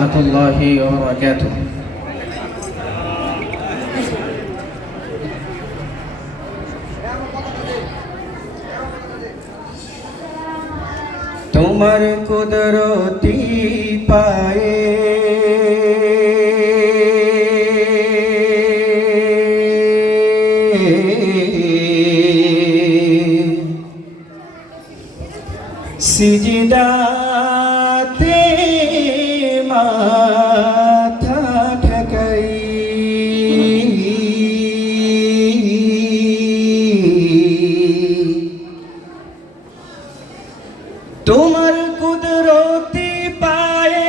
রহমতুল্লাহি ওয়া বারাকাতুহু। তোমার কুদরতি পায়ে সিজদাতে মাথা ঠেকাই, তোমার কুদরতি পায়ে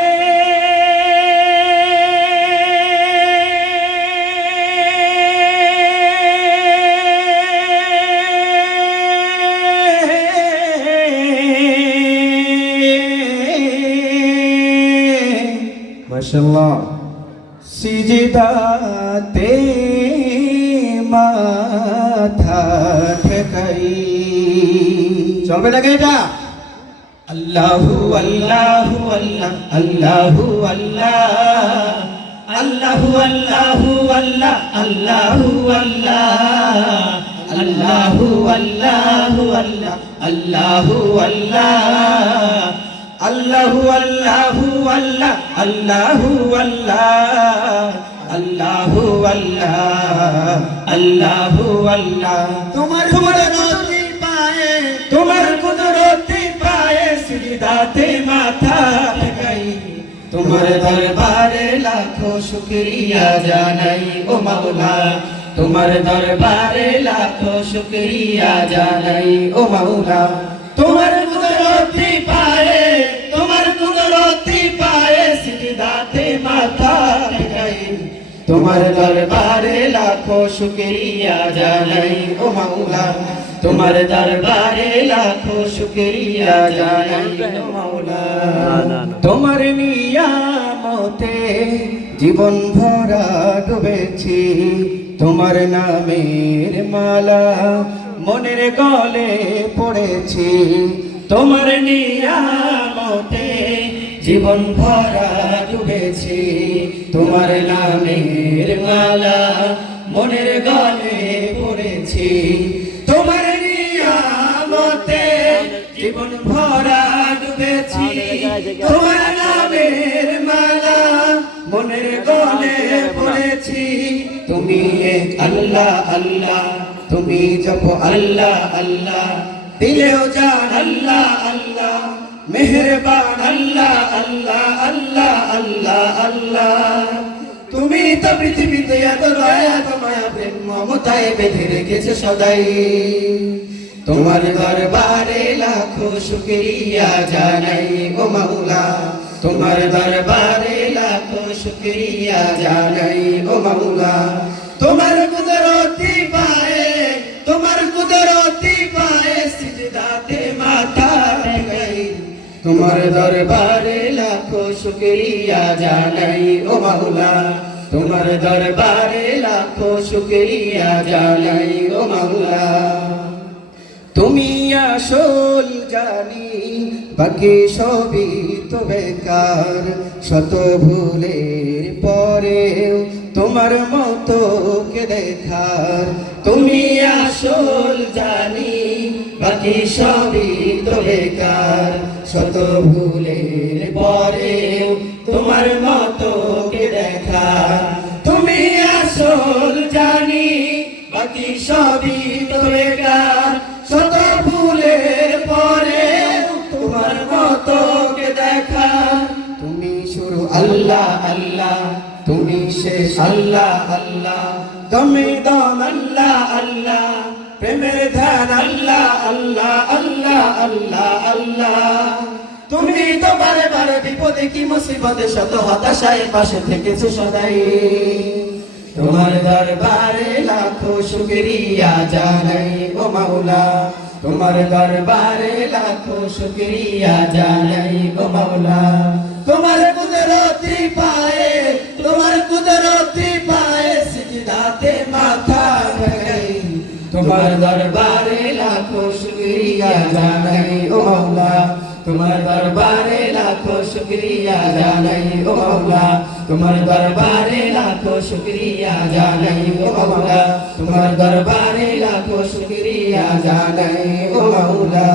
মাশাআল্লাহ সিজদাতে মাথা ঠেকাই। চলবে নাকি এটা? আল্লাহু আল্লাহু আল্লাহ আল্লাহু আল্লাহ আল্লাহু আল্লাহু আল্লাহ আল্লাহু আল্লাহ আল্লাহু আল্লাহু আল্লাহ আল্লাহু আল্লাহ আল্লাহু আল্লাহু আল্লাহ আল্লাহু আল্লাহ আল্লাহু আল্লাহ আল্লাহু আল্লাহ। তোমার কুদরতি পায়ে, তোমার কুদরতি পায়ে সিজদাতে মাথা ঠেকাই, তোমার দরবারে লাখো শুকরিয়া জানাই ও মাওলা, তোমার দরবারে লাখো শুকরিয়া জানাই ও মাওলা। তোমার কুদরতি পায়ে, তোমার কুদরতি পায়ে সিজদাতে মাথা ঠেকাই, তোমার দরবারে লাখো শুকরিয়া জানাই ও মাওলা, তোমার দরবারে লাখো শুকরিয়া জানাই ও মাওলা। তোমার নিয়ামতে জীবন ভরা ডুবেছি, তোমার নামের মালা মনের গলে পড়েছি, তোমার নিয়ামতে জীবন ভরা ডুবেছি, তোমার নামের মালা মনের গলে পড়েছি, তোমার নিয়ামতে জীবন ভরা ডুবেছি, তোমার নামের মালা মনের গলে পড়েছি। তুমি এক আল্লাহ আল্লাহ, তুমি জপ আল্লাহ আল্লাহ, দিলেও জান আল্লাহ আল্লাহ, মেহেরবান আল্লাহ আল্লাহ আল্লাহ আল্লাহ আল্লাহ। তুমি তো পৃথিবীতে এত দয়া মায়া প্রেম মমতায় বেঁধে রেখেছে সদাই, তোমার দরবারে লাখো শুকরিয়া জানাই ও মাওলা, তোমার দরবারে লাখো শুকরিয়া জানাই ও মাওলা। তোমার কুদরতি পায়ে, তোমার কুদরতি পায়ে সিজদাতে মাথা ঠেকাই, তোমার দরবারে লাখো শুকরিয়া জানাই ও মাওলা, তোমার দরবারে লাখো শুকরিয়া জানাই ও মাওলা। তুমি আসল জানি বাকি সবই তো বেকার, শত ভুলের পরেও তোমার মতো কে দেখার। তুমি আসল জানি বাকি সবই তো বেকার, শত ভুলের পরেও তোমার মতো কে দেখার। তুমি আসল জানি বাকি সবই তো বেকার, শত ভুলের পরেও তোমার মতো কে দেখার। তুমি শুরু আল্লাহ আল্লাহ, তুমি শেষ আল্লাহ আল্লাহ, দমে দম আল্লাহ আল্লাহ, প্রেমের ধ্যান আল্লাহ আল্লাহ আল্লাহ আল্লাহ আল্লাহ। তুমি তো বারে বারে বিপদে কি মুসিবতে শত হতাশায় পাশে থেকেছো সদাই, তোমার দরবারে লাখো শুকরিয়া জানাই ও মাওলা, তোমার দরবারে লাখো শুকরিয়া জানাই ও মাওলা। তোমার কুদরতি পায়ে, তোমার কুদরতি পায়ে সিজদাতে মাথা ঠেকাই, তোমার দরবারে লাখো শুকরিয়া জানাই ও মাওলা, তোমার দরবারে লাখো লাখো শুকরিয়া জানাই ও মাওলা তোমার দরবারে লাখো শুকরিয়া জানাই ও মাওলা তোমার দরবারে লাখো শুকরিয়া জানাই ও মাওলা